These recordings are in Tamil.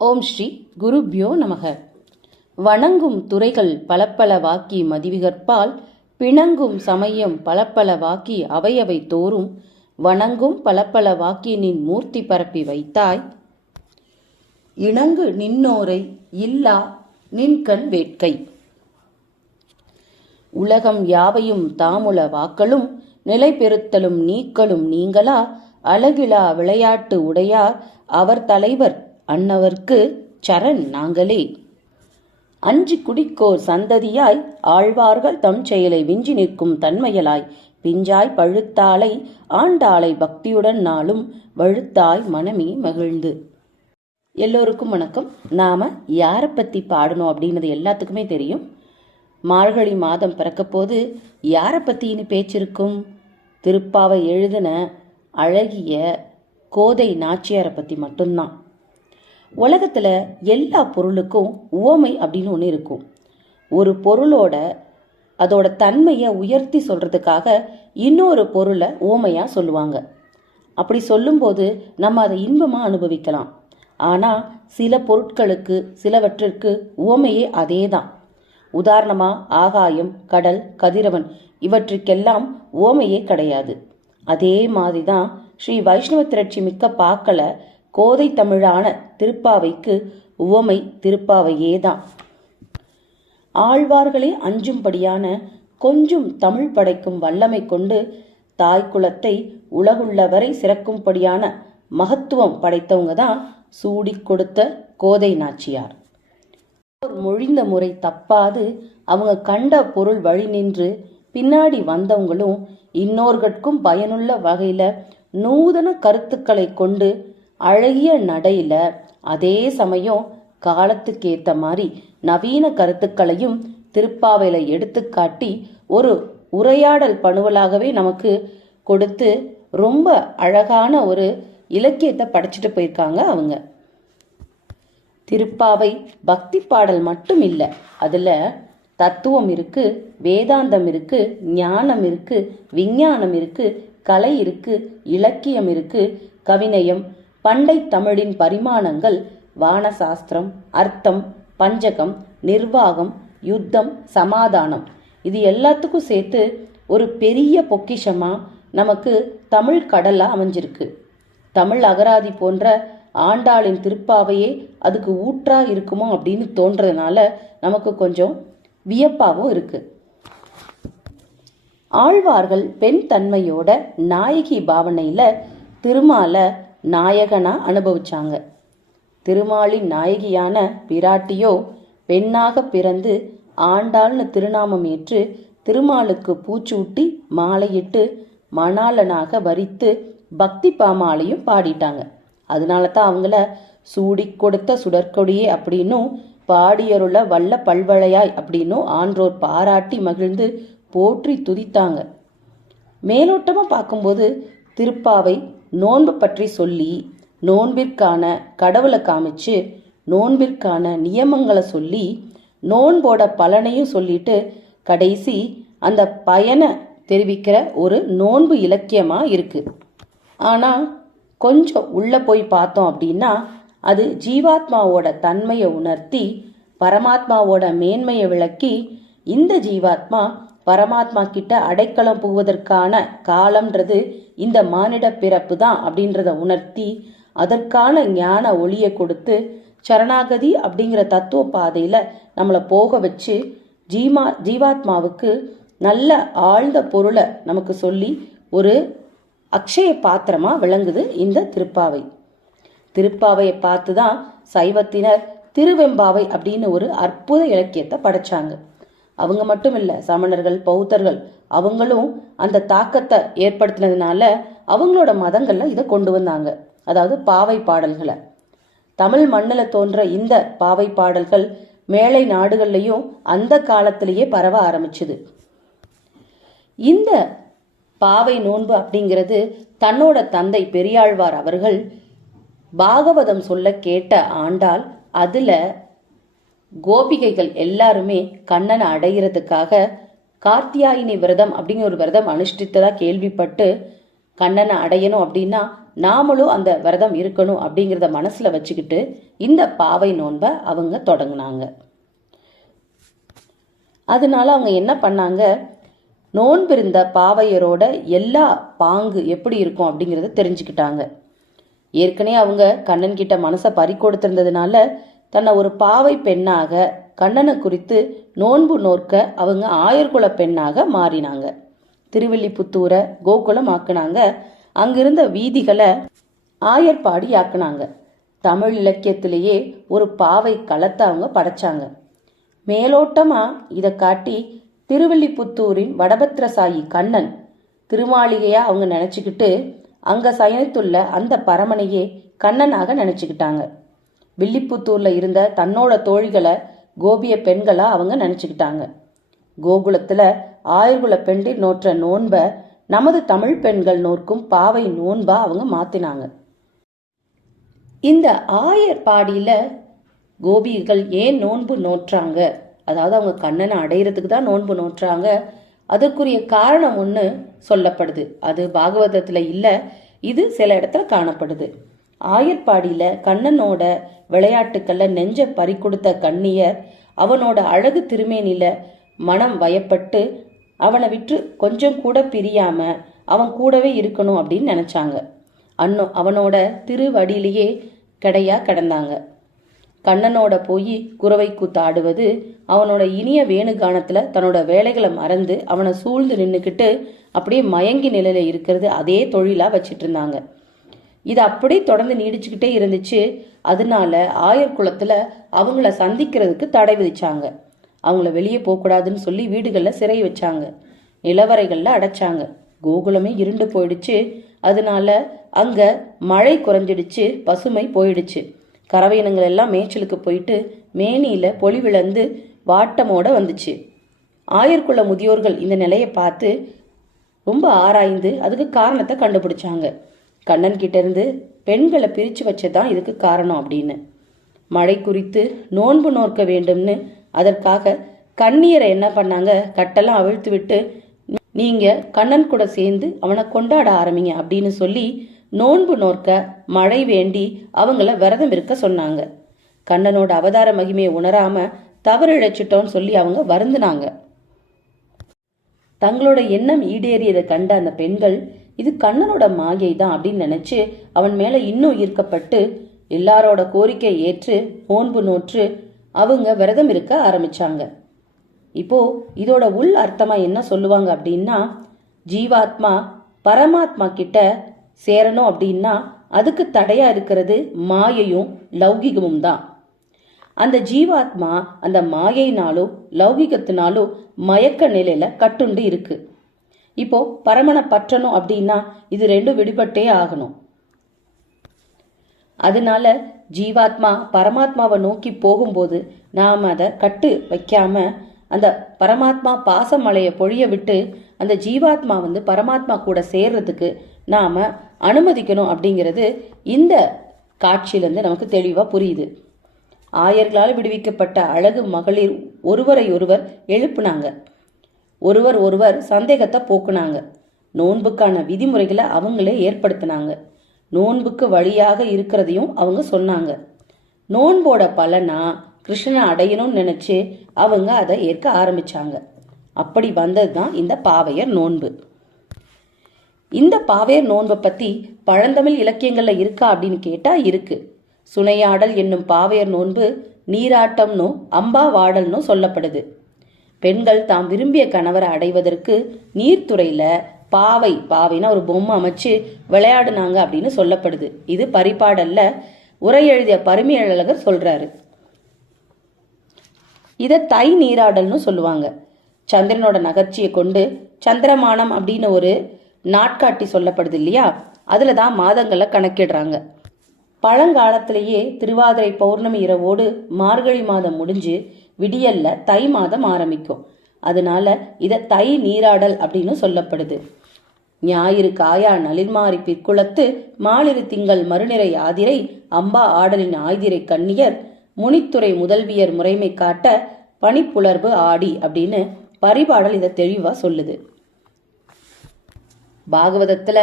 ஓம் ஸ்ரீ குருப்யோ நமக. வணங்கும் துறைகள் பலப்பல வாக்கி மதிவிகற்பால் பிணங்கும் சமயம் பலப்பல வாக்கி அவையவை தோறும் வணங்கும் பலப்பல வாக்கி நின் மூர்த்தி பரப்பி வைத்தாய். இணங்கு நின்னோரை இல்லா நின்கண் வேட்கை. உலகம் யாவையும் தாமுல வாக்களும் நிலை பெறுத்தலும் நீக்களும் நீங்களா அழகிலா விளையாட்டு உடையார் அவர் தலைவர் அன்னவர்க்கு சரண் நாங்களே. அஞ்சு குடிக்கோர் சந்ததியாய் ஆழ்வார்கள் தம் செயலை விஞ்சி நிற்கும் தன்மையலாய் பிஞ்சாய் பழுத்தாளை ஆண்டாளை பக்தியுடன் நாளும் வழுத்தாய் மனமே மகிழ்ந்து. எல்லோருக்கும் வணக்கம். நாம யாரை பத்தி பாடணும் அப்படின்றது எல்லாத்துக்குமே தெரியும். மார்கழி மாதம் பிறக்க போது யாரை பத்தின்னு பேச்சிருக்கும்? திருப்பாவை எழுதின அழகிய கோதை நாச்சியாரை பத்தி மட்டும்தான். உலகத்துல எல்லா பொருளுக்கும் உவமை அப்படின்னு ஒன்று இருக்கும். ஒரு பொருளோட அதோட தன்மையை உயர்த்தி சொல்றதுக்காக இன்னொரு பொருளை உவமையா சொல்லுவாங்க. அப்படி சொல்லும்போது நம்ம அதை இன்பமா அனுபவிக்கலாம். ஆனா சில பொருட்களுக்கு சிலவற்றிற்கு உவமையே அதே தான். உதாரணமா ஆகாயம், கடல், கதிரவன் இவற்றுக்கெல்லாம் உவமையே கிடையாது. அதே மாதிரிதான் ஸ்ரீ வைஷ்ணவ திரட்சி மிக்க பாக்கல கோதை தமிழான திருப்பாவைக்கு உவமை திருப்பாவையேதான். ஆழ்வார்களே அஞ்சும்படியான கொஞ்சம் தமிழ் படைக்கும் வல்லமை கொண்டு தாய்க்குலத்தை உலகுள்ளவரை சிறக்கும்படியான மகத்துவம் படைத்தவங்க தான் சூடி கொடுத்த கோதை நாச்சியார். மொழிந்த முறை தப்பாது அவங்க கண்ட பொருள் வழி நின்று பின்னாடி வந்தவங்களும் இன்னோர்கட்கும் பயனுள்ள வகையில நூதன கருத்துக்களை கொண்டு அழகிய நடையில அதே சமயம் காலத்துக்கு ஏத்த மாதிரி நவீன கருத்துக்களையும் திருப்பாவையில எடுத்துக்காட்டி ஒரு உரையாடல் பணுவலாகவே நமக்கு கொடுத்து ரொம்ப அழகான ஒரு இலக்கியத்தை படைச்சிட்டு போயிருக்காங்க அவங்க. திருப்பாவை பக்தி பாடல் மட்டும் இல்லை, அதுல தத்துவம் இருக்கு, வேதாந்தம் இருக்கு, ஞானம் இருக்கு, விஞ்ஞானம் இருக்கு, கலை இருக்கு, இலக்கியம் இருக்கு, கவிநயம், பண்டை தமிழின் பரிமாணங்கள், வானசாஸ்திரம், அர்த்தம், பஞ்சகம், நிர்வாகம், யுத்தம், சமாதானம் இது எல்லாத்துக்கும் சேர்த்து ஒரு பெரிய பொக்கிஷமா நமக்கு தமிழ் கடலா அமைஞ்சிருக்கு. தமிழ் அகராதி போன்ற ஆண்டாளின் திருப்பாவையே அதுக்கு ஊற்றா இருக்குமோ அப்படின்னு தோன்றதுனால நமக்கு கொஞ்சம் வியப்பாகவும் இருக்கு. ஆழ்வார்கள் பெண் தன்மையோட நாயகி பாவனையில திருமால நாயகனா அனுபவிச்சாங்க. திருமாலின் நாயகியான பிராட்டியோ பெண்ணாக பிறந்து ஆண்டாள்னு திருநாமம் ஏற்று திருமாலுக்கு பூச்சூட்டி மாலையிட்டு மணாளனாக வரித்து பக்தி பாமாலையும் பாடிட்டாங்க. அதனால தான் அவங்கள சூடி கொடுத்த சுடற்கொடியே அப்படின்னும் பாடியருள வல்ல பல்வளையாய் அப்படின்னும் ஆன்றோர் பாராட்டி மகிழ்ந்து போற்றி துதித்தாங்க. மேலோட்டமா பார்க்கும்போது திருப்பாவை நோன்பு பற்றி சொல்லி நோன்பிற்கான கடவுளை காமிச்சு நோன்பிற்கான நியமங்களை சொல்லி நோன்போட பலனையும் சொல்லிட்டு கடைசி அந்த பயனை தெரிவிக்கிற ஒரு நோன்பு இலக்கியமா இருக்கு. ஆனா கொஞ்சம் உள்ள போய் பார்த்தோம் அப்படின்னா அது ஜீவாத்மாவோட தன்மையை உணர்த்தி பரமாத்மாவோட மேன்மையை விளக்கி இந்த ஜீவாத்மா பரமாத்மா கிட்ட அடைக்கலம் புகுவதற்கான காலம்ன்றது இந்த மானிட பிறப்பு தான் அப்படின்றத உணர்த்தி அதற்கான ஞான ஒளியை கொடுத்து சரணாகதி அப்படிங்கிற தத்துவ பாதையில நம்மளை போக வச்சு ஜீவாத்மாவுக்கு நல்ல ஆழ்ந்த பொருளை நமக்கு சொல்லி ஒரு அக்ஷய பாத்திரமா விளங்குது இந்த திருப்பாவை. திருப்பாவையை பார்த்துதான் சைவத்தினர் திருவெம்பாவை அப்படின்னு ஒரு அற்புத இலக்கியத்தை படைச்சாங்க. அவங்க மட்டும் இல்ல, சமணர்கள், பௌத்தர்கள் அவங்களும் அந்த தாக்கத்தை ஏற்படுத்தினதுனால அவங்களோட மதங்கள்ல இதை கொண்டு வந்தாங்க. அதாவது பாவை பாடல்களை. தமிழ் மண்ணில் தோன்ற இந்த பாவை பாடல்கள் மேலை நாடுகள்லையும் அந்த காலத்திலேயே பரவ ஆரம்பிச்சுது. இந்த பாவை நோன்பு அப்படிங்கிறது தன்னோட தந்தை பெரியாழ்வார் அவர்கள் பாகவதம் சொல்ல கேட்ட ஆண்டாள் அதுல கோபிகைகள் எல்லாருமே கண்ணனை அடைகிறதுக்காக கார்த்தியாயினி விரதம் அப்படிங்கிற ஒரு விரதம் அனுஷ்டித்ததா கேள்விப்பட்டு கண்ணனை அடையணும் அப்படின்னா நாமளும் அந்த விரதம் இருக்கணும் அப்படிங்கிறத மனசுல வச்சுக்கிட்டு இந்த பாவை நோன்பை அவங்க தொடங்கினாங்க. அதனால அவங்க என்ன பண்ணாங்க, நோன்பு இருந்த பாவையரோட எல்லா பாங்கு எப்படி இருக்கும் அப்படிங்கிறத தெரிஞ்சுக்கிட்டாங்க. ஏற்கனவே அவங்க கண்ணன் கிட்ட மனசை பறி கொடுத்திருந்ததுனால தன்னை ஒரு பாவை பெண்ணாக கண்ணனை குறித்து நோன்பு நோற்க அவங்க ஆயர்குல பெண்ணாக மாறினாங்க. திருவில்லிபுத்தூரை கோகுலம் ஆக்குனாங்க. அங்கிருந்த வீதிகளை ஆயர்பாடி ஆக்குனாங்க. தமிழ் இலக்கியத்திலேயே ஒரு பாவை களத்தை அவங்க படைச்சாங்க. மேலோட்டமா இதை காட்டி திருவில்லிபுத்தூரின் வடபத்திரசாயி கண்ணன் திருமாளிகையா அவங்க நினைச்சுக்கிட்டு அங்க சயனித்துள்ள அந்த பரமனையே கண்ணனாக நினைச்சுக்கிட்டாங்க. வில்லிபுத்தூர்ல இருந்த தன்னோட தோழிகளை கோபிய பெண்களா அவங்க நினைச்சுக்கிட்டாங்க. கோகுலத்துல ஆயர்குல பெண்டிர் நோற்ற நோன்பை நமது தமிழ் பெண்கள் நோக்கும் பாவை நோன்பா அவங்க மாத்தினாங்க. இந்த ஆயர்பாடியில கோபிகள் ஏன் நோன்பு நோற்றாங்க, அதாவது அவங்க கண்ணனை அடையிறதுக்கு தான் நோன்பு நோற்றாங்க. அதற்குரிய காரணம் ஒன்று சொல்லப்படுது. அது பாகவதத்துல இல்ல, இது சில இடத்துல காணப்படுது. ஆயர்பாடியில கண்ணனோட விளையாட்டுக்கள்ல நெஞ்ச பறி கொடுத்த கண்ணியர் அவனோட அழகு திருமேனில மனம் வயப்பட்டு அவனை விட்டு கொஞ்சம் கூட பிரியாம அவன் கூடவே இருக்கணும் அப்படின்னு நினைச்சாங்க. அவனோட திருவடியிலேயே கிடையா கிடந்தாங்க. கண்ணனோட போய் குறவை கூத்தாடுவது, அவனோட இனிய வேணுகானத்துல தன்னோட வேலைகளை மறந்து அவனை சூழ்ந்து நின்றுக்கிட்டு அப்படியே மயங்கி நிலையில இருக்கிறது அதே தொழிலா வச்சிட்டு இருந்தாங்க. இது அப்படியே தொடர்ந்து நீடிச்சுக்கிட்டே இருந்துச்சு. அதனால ஆயர்குலத்துல அவங்கள சந்திக்கிறதுக்கு தடை விதிச்சாங்க. அவங்கள வெளியே போகக்கூடாதுன்னு சொல்லி வீடுகளில் சிறை வச்சாங்க, நிலவரைகளில் அடைச்சாங்க. கோகுலமே இருண்டு போயிடுச்சு. அதனால அங்க மழை குறைஞ்சிடுச்சு, பசுமை போயிடுச்சு. கறவை இனங்கள் எல்லாம் மேய்ச்சலுக்கு போயிட்டு மேனியில பொலிவிழந்து வாட்டமோட வந்துச்சு. ஆயர்குல முதியோர்கள் இந்த நிலையை பார்த்து ரொம்ப ஆராய்ந்து அதுக்கு காரணத்தை கண்டுபிடிச்சாங்க. கண்ணன் கிட்ட இருந்து பெண்களை பிரிச்சு வச்சதான் இதுக்கு காரணம் அப்படின்னு. மழை குறித்து நோன்பு நோக்க வேண்டும்னு அதற்காக கண்ணியரை என்ன பண்ணாங்க, கட்டெல்லாம் அவிழ்த்து விட்டு நீங்க கண்ணன் கூட சேர்ந்து அவனை கொண்டாட ஆரம்பிங்க அப்படின்னு சொல்லி நோன்பு நோக்க மழை வேண்டி அவங்கள விரதம் இருக்க சொன்னாங்க. கண்ணனோட அவதார மகிமையை உணராம தவறு இழைச்சிட்டோன்னு சொல்லி அவங்க வருந்தினாங்க. தங்களோட எண்ணம் ஈடேறியதை கண்ட அந்த பெண்கள் இது கண்ணனோட மாயை தான் அப்படின்னு நினைச்சு அவன் மேல இன்னும் ஈர்க்கப்பட்டு எல்லாரோட கோரிக்கை ஏற்று நோன்பு நோற்று அவங்க விரதம் இருக்க ஆரம்பிச்சாங்க. இப்போ இதோட உள் அர்த்தமா என்ன சொல்லுவாங்க அப்படின்னா, ஜீவாத்மா பரமாத்மா கிட்ட சேரணும் அப்படின்னா அதுக்கு தடையா இருக்கிறது மாயையும் லௌகிகமும் தான். அந்த ஜீவாத்மா அந்த மாயைனாலும் லௌகிகத்தினாலும் மயக்க நிலையில கட்டுண்டு இருக்கு. இப்போ பரமனை பற்றணும் அப்படின்னா இது ரெண்டும் விடுபட்டே ஆகணும். அதனால ஜீவாத்மா பரமாத்மாவை நோக்கி போகும்போது நாம் அதை கட்டு வைக்காம அந்த பரமாத்மா பாசமலையை பொழிய விட்டு அந்த ஜீவாத்மா பரமாத்மா கூட சேர்றதுக்கு நாம அனுமதிக்கணும் அப்படிங்கிறது இந்த காட்சியிலிருந்து நமக்கு தெளிவா புரியுது. ஆயர்களால் விடுவிக்கப்பட்ட அழகு மகளிர் ஒருவரை ஒருவர் எழுப்புனாங்க, ஒருவர் ஒருவர் சந்தேகத்தை போக்குனாங்க, நோன்புக்கான விதிமுறைகளை அவங்களே ஏற்படுத்தினாங்க, நோன்புக்கு வழியாக இருக்கிறதையும் அவங்க சொன்னாங்க. நோன்போட பலனா கிருஷ்ணனை அடையணும்னு நினைச்சு அவங்க அதை ஏற்க ஆரம்பிச்சாங்க. அப்படி வந்தது தான் இந்த பாவையர் நோன்பு. இந்த பாவையர் நோன்பை பத்தி பழந்தமிழ் இலக்கியங்கள்ல இருக்கா அப்படின்னு கேட்டா இருக்கு. சுனையாடல் என்னும் பாவையர் நோன்பு நீராட்டம்னு அம்பா வாடல்னு சொல்லப்படுது. பெண்கள் தாம் விரும்பிய கணவரை அடைவதற்கு நீர்த்துறையில பாவைனா ஒரு பொம்மை அமைச்சு விளையாடுனாங்க அப்படின்னு சொல்லப்படுது. இது பரிபாடல்ல உரை எழுதிய பரிமையழகர் சொல்றாரு. இத தை நீராடல்னு சொல்லுவாங்க. சந்திரனோட நகர்ச்சியை கொண்டு சந்திரமானம் அப்படின்னு ஒரு நாட்காட்டி சொல்லப்படுது இல்லையா, அதுலதான் மாதங்களை கணக்கிடுறாங்க. பழங்காலத்திலேயே திருவாதிரை பௌர்ணமி இரவோடு மார்கழி மாதம் முடிஞ்சு விடியல்ல தை மாதம் ஆரம்பிக்கும். அதனால இத தை நீராடல் அப்படின்னு சொல்லப்படுது. ஞாயிறு காயா நளிர்மாறி பிற்குளத்து மாலிரு திங்கள் மறுநிறை ஆதிரை அம்பா ஆடலின் ஆய்திரை கண்ணியர் முனித்துறை முதல்வியர் முறைமை காட்ட பனிப்புலர்பு ஆடி அப்படின்னு பரிபாடல் இதை தெளிவா சொல்லுது. பாகவதத்துல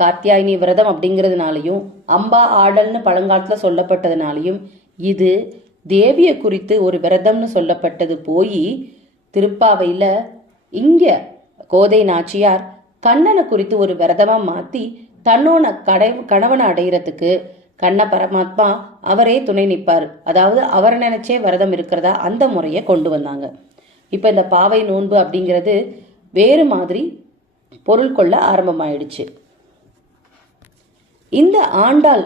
காத்தியாயினி விரதம் அப்படிங்கிறதுனாலையும் அம்பா ஆடல்னு பழங்காலத்துல சொல்லப்பட்டதுனாலையும் இது தேவியை குறித்து ஒரு விரதம்னு சொல்லப்பட்டது போய் திருப்பாவையில இங்க கோதை நாச்சியார் கண்ணனை குறித்து ஒரு விரதமா மாத்தி தன்னோட கணவனை அடையிறதுக்கு கண்ண பரமாத்மா அவரே துணை நிற்பார், அதாவது அவரை நினைச்சே விரதம் இருக்கிறதா அந்த முறையை கொண்டு வந்தாங்க. இப்ப இந்த பாவை நோன்பு அப்படிங்கிறது வேறு மாதிரி பொருள் கொள்ள ஆரம்பமாயிடுச்சு. இந்த ஆண்டாள்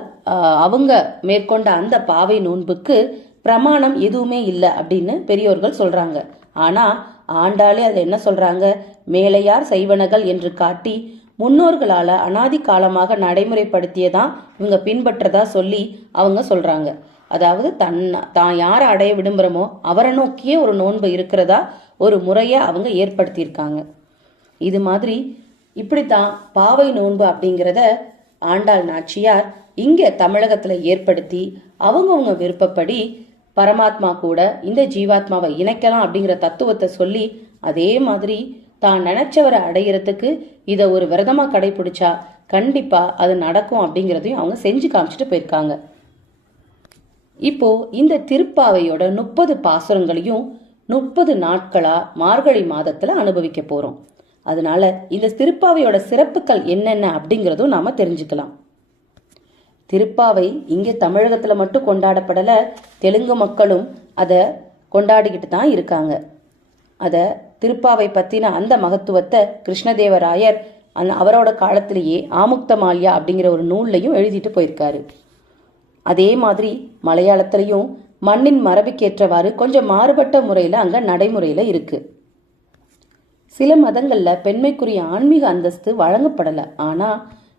அவங்க மேற்கொண்ட அந்த பாவை நோன்புக்கு பிரமாணம் எதுவுமே இல்லை அப்படின்னு பெரியோர்கள் சொல்றாங்க. ஆனா ஆண்டாளே அதுல என்ன சொல்றாங்க, மேலையார் செய்வனகள் என்று காட்டி முன்னோர்களால அனாதி காலமாக நடைமுறைப்படுத்தியதான் இவங்க பின்பற்றதா சொல்லி அவங்க சொல்றாங்க. அதாவது தான் யாரை அடைய விரும்புகிறோமோ அவரை நோக்கியே ஒரு நோன்பு இருக்கிறதா ஒரு முறையை அவங்க ஏற்படுத்தியிருக்காங்க. இது மாதிரி இப்படித்தான் பாவை நோன்பு அப்படிங்கிறத ஆண்டாள் நாச்சியார் இங்க தமிழகத்துல ஏற்படுத்தி அவங்கவுங்க விருப்பப்படி பரமாத்மா கூட இந்த ஜீவாத்மாவை இணைக்கலாம் அப்படிங்கிற தத்துவத்தை சொல்லி அதே மாதிரி தான் நினைச்சவரை அடைகிறதுக்கு இதை ஒரு விரதமா கடைபிடிச்சா கண்டிப்பா அது நடக்கும் அப்படிங்கிறதையும் அவங்க செஞ்சு காமிச்சிட்டு போயிருக்காங்க. இப்போ இந்த திருப்பாவையோட 30 பாசுரங்களையும் 30 நாட்களா மார்கழி மாதத்துல அனுபவிக்க போறோம். அதனால இந்த திருப்பாவையோட சிறப்புகள் என்னென்ன அப்படிங்கிறதும் நாம தெரிஞ்சுக்கலாம். திருப்பாவை இங்கே தமிழகத்துல மட்டும் கொண்டாடப்படல, தெலுங்கு மக்களும் அதை கொண்டாடிக்கிட்டு தான் இருக்காங்க. திருப்பாவை பத்தின அந்த மகத்துவத்தை கிருஷ்ணதேவராயர் அவரோட காலத்திலேயே ஆமுக்தமால்யா அப்படிங்கிற ஒரு நூல்லையும் எழுதிட்டு போயிருக்காரு. அதே மாதிரி மலையாளத்திலையும் மண்ணின் மரபுக்கேற்றவாறு கொஞ்சம் மாறுபட்ட முறையில அங்க நடைமுறையில இருக்கு. சில மதங்கள்ல பெண்மைக்குரிய ஆன்மீக அந்தஸ்து வழங்கப்படல. ஆனா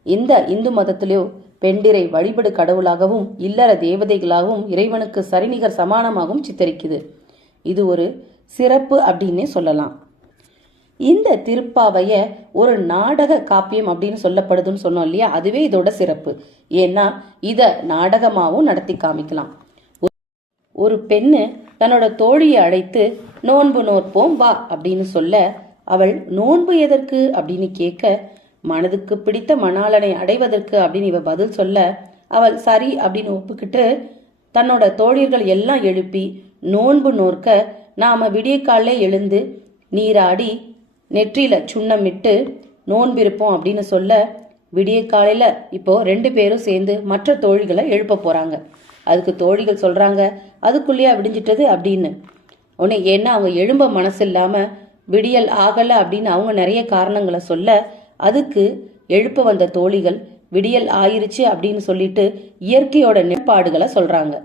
இந்த இந்து மதத்திலோ பெண்டிரை வழிபடு கடவுளாகவும் இல்லற தேவதைகளாகவும் இறைவனுக்கு சரிநிகர் சமானமாகவும் சித்தரிக்குது. இது ஒரு சிறப்பு அப்படின்னே சொல்லலாம். இந்த திருப்பாவைய ஒரு நாடக காப்பியம் அப்படின்னு சொல்லப்படுதுன்னு சொன்னோம் இல்லையா, அதுவே இதோட சிறப்பு. ஏன்னா இத நாடகமாவும் நடத்தி காமிக்கலாம். ஒரு பெண்ணு தன்னோட தோழியை அழைத்து நோன்பு நோற்போம் வா அப்படின்னு சொல்ல, அவள் நோன்பு எதற்கு அப்படின்னு கேட்க, மனதுக்கு பிடித்த மணாளனை அடைவதற்கு அப்படின்னு இவ பதில் சொல்ல, அவள் சரி அப்படின்னு ஒப்புக்கிட்டு தன்னோட தோழியர்கள் எல்லாம் எழுப்பி நோன்பு நோற்க நாம விடிய காலே எழுந்து நீராடி நெற்றியில சுண்ணமிட்டு நோன்பிருப்போம் அப்படின்னு சொல்ல, விடிய காலையில இப்போ 2 பேரும் சேர்ந்து மற்ற தோழிகளை எழுப்ப போறாங்க. அதுக்கு தோழிகள் சொல்றாங்க, அதுக்குள்ளேயே விடிஞ்சிட்டது அப்படின்னு. உடனே ஏன்னா அவங்க எழும்ப மனசு இல்லாம விடியல் ஆகல அப்படின்னு அவங்க நிறைய காரணங்களை சொல்ல, அதுக்கு எழுப்ப வந்த தோழிகள் விடியல் ஆயிருச்சு அப்படின்னு சொல்லிட்டு இயற்கையோட நிற்பாடுகளை சொல்றாங்க.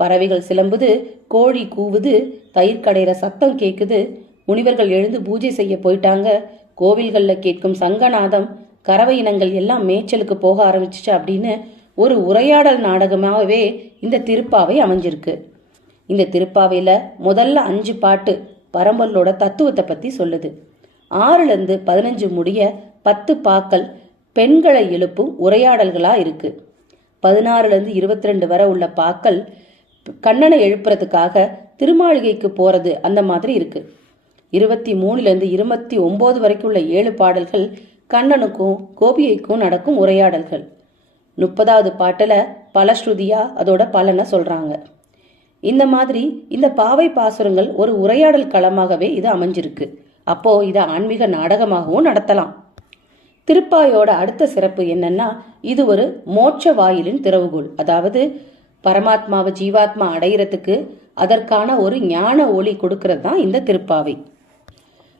பறவைகள் சிலம்புது, கோழி கூவுது, தயிர் கடையிற சத்தம் கேக்குது, முனிவர்கள் எழுந்து பூஜை செய்ய போயிட்டாங்க, கோவில்கள்ல கேட்கும் சங்கநாதம், கறவை இனங்கள் எல்லாம் மேய்ச்சலுக்கு போக ஆரம்பிச்சிச்சு அப்படின்னு ஒரு உரையாடல் நாடகமாகவே இந்த திருப்பாவை அமைஞ்சிருக்கு. இந்த திருப்பாவையில முதல்ல 5 பாட்டு பரம்பொருளோட தத்துவத்தை பத்தி சொல்லுது. 6லேருந்து 15 முடிய 10 பாக்கள் பெண்களை எழுப்பும் உரையாடல்களா இருக்கு. 16லேருந்து 22 வரை உள்ள பாக்கள் கண்ணனை எழுப்புறதுக்காக திருமாளிகைக்கு போறது அந்த மாதிரி இருக்கு. 23லேருந்து 29 வரைக்கும் உள்ள 7 பாடல்கள் கண்ணனுக்கும் கோபியைக்கும் நடக்கும் உரையாடல்கள். 30வது பாட்டுல பலஸ்ருதியா அதோட பலனை சொல்றாங்க. இந்த மாதிரி இந்த பாவை பாசுரங்கள் ஒரு உரையாடல் களமாகவே இது அமைஞ்சிருக்கு. அப்போ இதை ஆன்மீக நாடகமாகவும் நடத்தலாம். திருப்பாயோட அடுத்த சிறப்பு என்னன்னா, இது ஒரு மோட்ச வாயிலின் திறவுகோல். அதாவது பரமாத்மாவை ஜீவாத்மா அடையிறதுக்கு அதற்கான ஒரு ஞான ஒளி கொடுக்கறது தான் இந்த திருப்பாவை.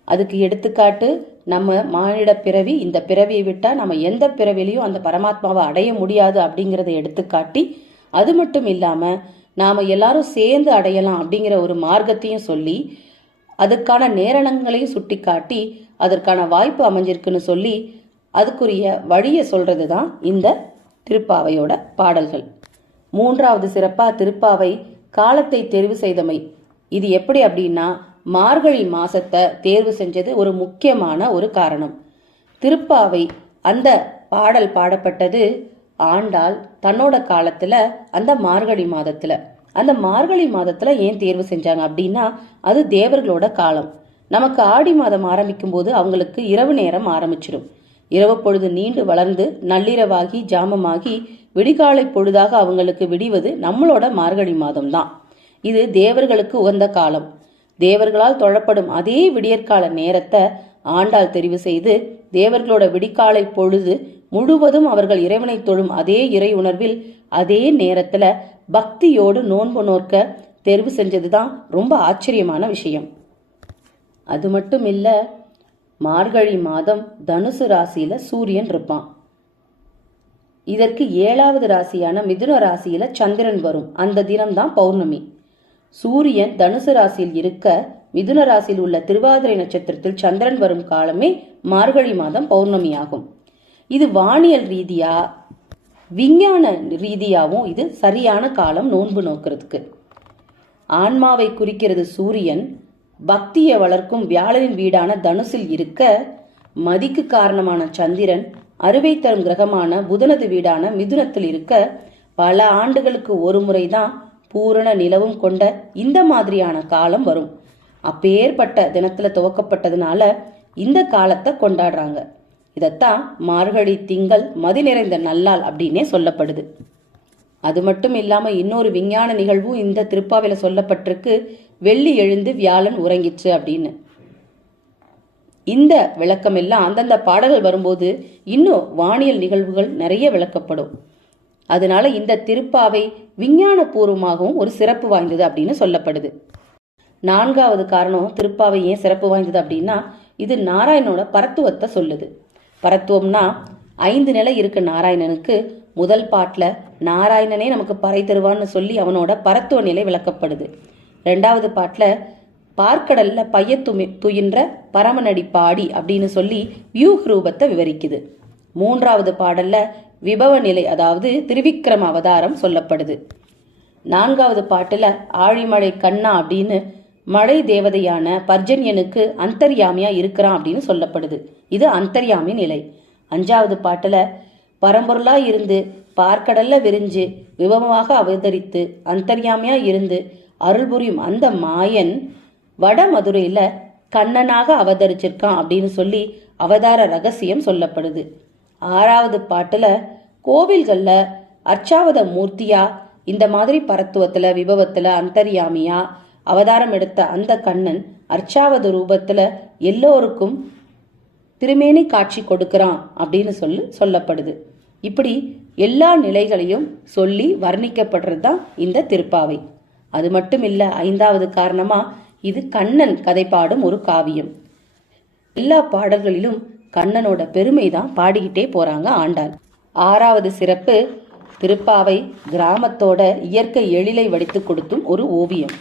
அதுக்கு எடுத்துக்காட்டு நம்ம மானிட பிறவி, இந்த பிறவியை விட்டா நம்ம எந்த பிறவிலையும் அந்த பரமாத்மாவை அடைய முடியாது அப்படிங்கிறத எடுத்துக்காட்டி, அது மட்டும் இல்லாம நாம எல்லாரும் சேர்ந்து அடையலாம் அப்படிங்கிற ஒரு மார்க்கத்தையும் சொல்லி, அதுக்கான நேரணங்களையும் சுட்டி காட்டி அதற்கான வாய்ப்பு அமைஞ்சிருக்குன்னு சொல்லி அதுக்குரிய வழியை சொல்றது தான் இந்த திருப்பாவையோட பாடல்கள். 3வது சிறப்பா திருப்பாவை காலத்தை தேர்வு செய்தமை. இது எப்படி அப்படின்னா, மார்கழி மாசத்தை தேர்வு செஞ்சது ஒரு முக்கியமான ஒரு காரணம். திருப்பாவை அந்த பாடல் பாடப்பட்டது ஆண்டாள் தன்னோட காலத்துல அந்த மார்கழி மாதத்துல. அந்த மார்கழி மாதத்துல ஏன் தேர்வு செஞ்சாங்க அப்படின்னா, அது தேவர்களோட காலம். நமக்கு ஆடி மாதம் ஆரம்பிக்கும் போது அவங்களுக்கு இரவு நேரம் ஆரம்பிச்சிடும். இரவு பொழுது நீண்டு வளர்ந்து நள்ளிரவாகி ஜாமமாகி விடிகாலை பொழுதாக அவங்களுக்கு விடிவது நம்மளோட மார்கழி மாதம்தான். இது தேவர்களுக்கு உகந்த காலம். தேவர்களால் தொழப்படும் அதே விடியற்கால நேரத்தை ஆண்டாள் தெரிவு செய்து தேவர்களோட விடிகாலை பொழுது முழுவதும் அவர்கள் இறைவனை தொழும் அதே இறை உணர்வில் அதே நேரத்துல பக்தியோடு நோன்பு நோக்க தெரிவு செஞ்சதுதான் ரொம்ப ஆச்சரியமான விஷயம். அது மட்டும் இல்ல, மார்கழி மாதம் தனுசு ராசியில சூரியன் இருப்பான். இதற்கு 7வது ராசியான மிதுன ராசியில சந்திரன் வரும். அந்த தினம்தான் பௌர்ணமி. சூரியன் தனுசு ராசியில் இருக்க மிதுன ராசியில் உள்ள திருவாதிரை நட்சத்திரத்தில் சந்திரன் வரும் காலமே மார்கழி மாதம் பௌர்ணமி ஆகும். இது வானியல் ரீதியா விஞ்ஞான ரீதியாவும் இது சரியான காலம் நோன்பு நோக்கிறதுக்கு. ஆன்மாவை குறிக்கிறது சூரியன். பக்தியை வளர்க்கும் வியாழனின் வீடான தனுசில் இருக்க, மதிக்கு காரணமான சந்திரன் அறுவை தரும் கிரகமான புதனது வீடான மிதுனத்தில் இருக்க, பல ஆண்டுகளுக்கு ஒரு முறைதான் பூரண நிலவும் கொண்ட இந்த மாதிரியான காலம் வரும். அப்பேற்பட்ட தினத்துல துவக்கப்பட்டதுனால இந்த காலத்தை கொண்டாடுறாங்க. இதத்தான் மார்கழி திங்கள் மதி நிறைந்த நல்லாள் அப்படின்னே சொல்லப்படுது. அது மட்டும் இல்லாம இன்னொரு விஞ்ஞான நிகழ்வும் இந்த திருப்பாவில சொல்லப்பட்டிருக்கு. வெள்ளி எழுந்து வியாழன் உறங்கிற்று அப்படின்னு. இந்த விளக்கம் எல்லாம் அந்தந்த பாடல்கள் வரும்போது இன்னும் வானியல் நிகழ்வுகள் நிறைய விளக்கப்படும். அதனால இந்த திருப்பாவை விஞ்ஞான பூர்வமாகவும் ஒரு சிறப்பு வாய்ந்தது அப்படின்னு சொல்லப்படுது. 4வது காரணம் திருப்பாவை ஏன் சிறப்பு வாய்ந்தது அப்படின்னா, இது நாராயணனோட பரத்துவத்தை சொல்லுது. பரத்துவம்னா 5 நிலை இருக்கு நாராயணனுக்கு. முதல் பாட்டுல நாராயணனே நமக்கு பறை தருவான்னு சொல்லி அவனோட பரத்துவ நிலை விளக்கப்படுது. 2வது பாட்டுல பார்க்கடல்ல பைய துயின்ற பரமநடி பாடி அப்படின்னு சொல்லி வியூஹ் ரூபத்தை விவரிக்குது. 3வது பாடல்ல விபவ நிலை, அதாவது திருவிக்கிரம அவதாரம் சொல்லப்படுது. 4வது பாட்டுல ஆழிமழை கண்ணா அப்படின்னு மழை தேவதையான பர்ஜன்யனுக்கு அந்தர்யாமியா இருக்கிறான் அப்படின்னு சொல்லப்படுது. இது அந்தர்யாமி நிலை. 5வது பாட்டுல பரம்பொருளா இருந்து பார்க்கடல்ல விரிஞ்சு விபவமாக அவதரித்து அந்தர்யாமியா இருந்து அருள் புரியும் அந்த மாயன் வட மதுரையில கண்ணனாக அவதரிச்சிருக்கான் அப்படின்னு சொல்லி அவதார ரகசியம் சொல்லப்படுது. 6வது பாட்டுல கோவில்கள்ல அர்ச்சாவத மூர்த்தியா இந்த மாதிரி பரத்துவத்துல விபவத்துல அந்தர்யாமியா அவதாரம் எடுத்த அந்த கண்ணன் அர்ச்சாவத ரூபத்துல எல்லோருக்கும் திருமேனி காட்சி கொடுக்கிறான் அப்படின்னு சொல்லப்படுது. இப்படி எல்லா நிலைகளையும் சொல்லி வர்ணிக்கப்படுறது தான் இந்த திருப்பாவை. அது மட்டும் இல்ல, 5வது காரணமா இது கண்ணன் கதை பாடும் ஒரு காவியம். எல்லா பாடல்களிலும் கண்ணனோட பெருமை தான் பாடிக்கிட்டே போறாங்க ஆண்டாள். 6வது சிறப்பு, திருப்பாவை கிராமத்தோட இயற்கை எழிலை வடித்து கொடுத்தும் ஒரு ஓவியம்.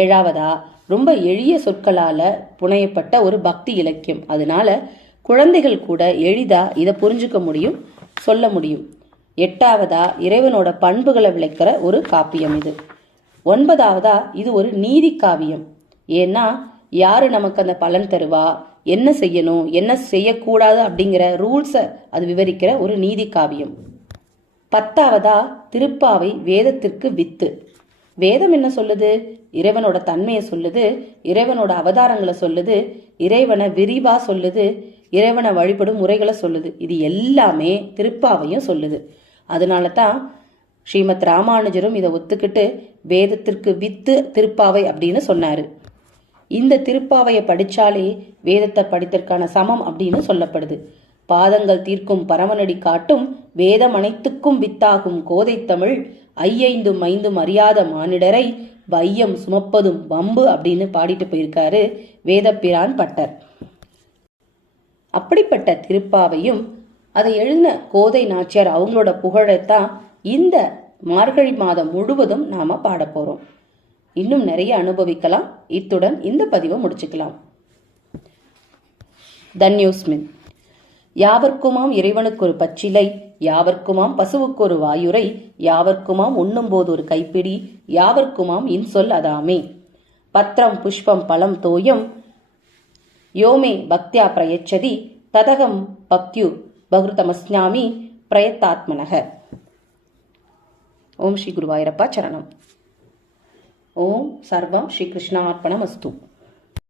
7வதா ரொம்ப எளிய சொற்களால புனையப்பட்ட ஒரு பக்தி இலக்கியம். அதனால குழந்தைகள் கூட எளிதா இதை புரிஞ்சுக்க முடியும், சொல்ல முடியும். 8வதா இறைவனோட பண்புகளை விளக்கிற ஒரு காப்பியம் இது. 9வதா இது ஒரு நீதி காவியம். ஏன்னா யாரு நமக்கு அந்த பலன் தருவா, என்ன செய்யணும் என்ன செய்யக்கூடாது அப்படிங்கிற ரூல்ஸை அது விவரிக்கிற ஒரு நீதி காவியம். 10வதா திருப்பாவை வேதத்திற்கு வித்து. வேதம் என்ன சொல்லுது? இறைவனோட தன்மையை சொல்லுது, இறைவனோட அவதாரங்களை சொல்லுது, இறைவனை விரிவா சொல்லுது, இறைவனை வழிபடும் முறைகளை சொல்லுது. இது எல்லாமே திருப்பாவையும் சொல்லுது. அதனால தான் ஸ்ரீமத் ராமானுஜரும் இதை ஒத்துக்கிட்டு வேதத்திற்கு வித்து திருப்பாவை அப்படின்னு சொன்னாரு. இந்த திருப்பாவையை படிச்சாலே வேதத்தை படித்தற்கான சமம் அப்படின்னு சொல்லப்படுது. பாதங்கள் தீர்க்கும் பரமநடி காட்டும் வேதம் அனைத்துக்கும் வித்தாகும் கோதை தமிழ் 5 அறியாத மானிடரை வையம் சுமப்பதும் வம்பு அப்படின்னு பாடிட்டு போயிருக்காரு வேதப்பிரான் பட்டர். அப்படிப்பட்ட திருப்பாவையும் அதை எழுதின கோதை நாச்சியார் அவங்களோட புகழைத்தான் இந்த மார்கழி மாதம் முழுவதும் நாம பாட போறோம். இன்னும் நிறைய அனுபவிக்கலாம். இத்துடன் இந்த பதிவை முடிச்சுக்கலாம். தன்யோஸ்மின். யாவர்க்குமாம் இறைவனுக்கு ஒரு பச்சிலை, யாவர்க்குமாம் பசுவுக்கு ஒரு வாயுரை, யாவர்க்குமாம் உண்ணும்போது ஒரு கைப்பிடி, யாவர்க்குமாம் இன்சொல் அதாமே. பத்திரம் புஷ்பம் பலம் தோயம் யோமே பக்தியா பிரயச்சதி ததகம் பக்தியு பகுருதமஸ்ஞாமி பிரயத்தாத்மனக. ஓம் ஸ்ரீ குருவாயூரப்பா சரணம். ஓம் சர்வம் ஸ்ரீ கிருஷ்ணார்ப்பணமஸ்து.